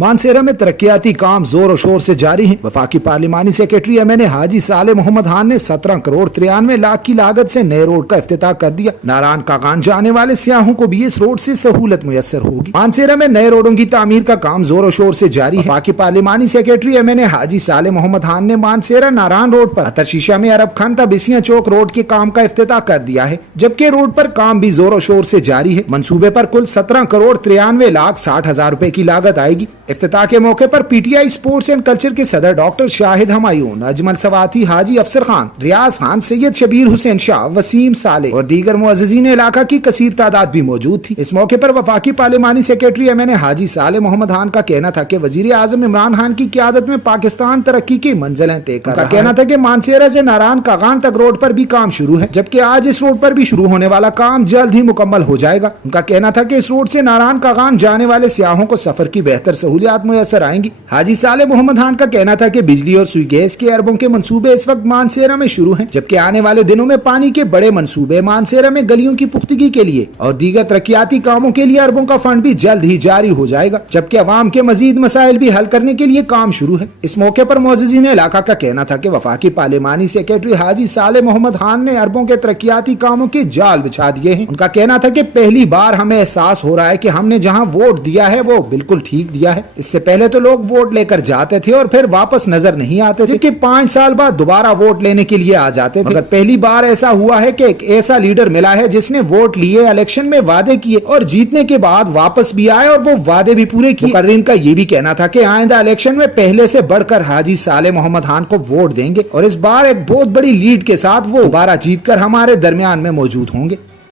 मानसेरा में तरक्याती काम जोर और शोर से जारी है। वफाकी पार्लिमानी सेक्रेटरी एमएनए हाजी साले मोहम्मद खान ने 17 करोड़ 93 लाख की लागत से नए रोड का इफ्तिताह कर दिया। नारायण कागान जाने वाले सियाहों को भी इस रोड से सहूलत मुयस्सर होगी। मानसेरा में नए रोडों की तामीर का काम जोर और शोर से जारी है। वफाकी पार्लिमानी सेक्रेटरी एमएनए हाजी साले मोहम्मद खान ने मानसेरा नारायण रोड पर अतर शीशा में अरब खान बिसिया चौक रोड के काम का इफ्तिताह कर दिया है, जबकि रोड पर काम भी जोर और शोर से जारी है। मंसूबे पर कुल 17 करोड़ 93 लाख 60 हजार रुपए की लागत आएगी। इफ्तिताह के मौके पर पीटीआई स्पोर्ट्स एंड कल्चर के सदर डॉक्टर शाहिद हमायून, अजमल सवाती, हाजी अफसर खान, रियाज खान, सैयद शबीर हुसैन शाह, वसीम साले और दीगर मुअज्जिजीन इलाका की कसीर तादाद भी मौजूद थी। इस मौके पर वफाकी पार्लिमानी सेक्रेटरी एमएनए हाजी साले मोहम्मद खान का कहना था कि वजीर आजम इमरान खान की क़यादत में पाकिस्तान तरक्की की मंजिलें तय कर रहा है। कहना था कि मानसेरा से नारायण कागान तक रोड पर भी काम शुरू है, जबकि आज इस रोड पर भी शुरू होने वाला काम जल्द ही मुकम्मल हो जाएगा। उनका कहना था कि इस रोड से नारायण कागान जाने वाले सियाहों को सफर की बेहतर सहूलियात मुयस्सर आएंगी। हाजी साले मोहम्मद खान का कहना था कि बिजली और सुई गैस के अरबों के मंसूबे इस वक्त मानसेरा में शुरू हैं, जबकि आने वाले दिनों में पानी के बड़े मंसूबे मानसेरा में गलियों की पुख्तगी के लिए और दीगर तरक्याती कामों के लिए अरबों का फंड भी जल्द ही जारी हो जाएगा, जबकि अवाम के मजीद मसाइल भी हल करने के लिए काम शुरू है। इस मौके पर मुअज्जिजीन इलाका का कहना था कि वफाकी पार्लिमानी सेक्रेटरी हाजी साले मोहम्मद खान ने अरबों के तरक्याती कामों के जाल बिछा दिए हैं। उनका कहना था कि पहली बार हमें एहसास हो रहा है कि हमने जहां वोट दिया है वो बिल्कुल ठीक दिया है। इससे पहले तो लोग वोट लेकर जाते थे और फिर वापस नजर नहीं आते थे, कि 5 साल बाद दोबारा वोट लेने के लिए आ जाते थे। मगर पहली बार ऐसा हुआ है कि एक ऐसा लीडर मिला है जिसने वोट लिए, इलेक्शन में वादे किए और जीतने के बाद वापस भी आए और वो वादे भी पूरे किए। मुकर्रिन का ये भी कहना था कि आइंदा इलेक्शन में पहले से बढ़कर हाजी साले मोहम्मद खान को वोट देंगे और इस बार एक बहुत बड़ी लीड के साथ वो दोबारा जीतकर हमारे दरमियान में मौजूद होंगे।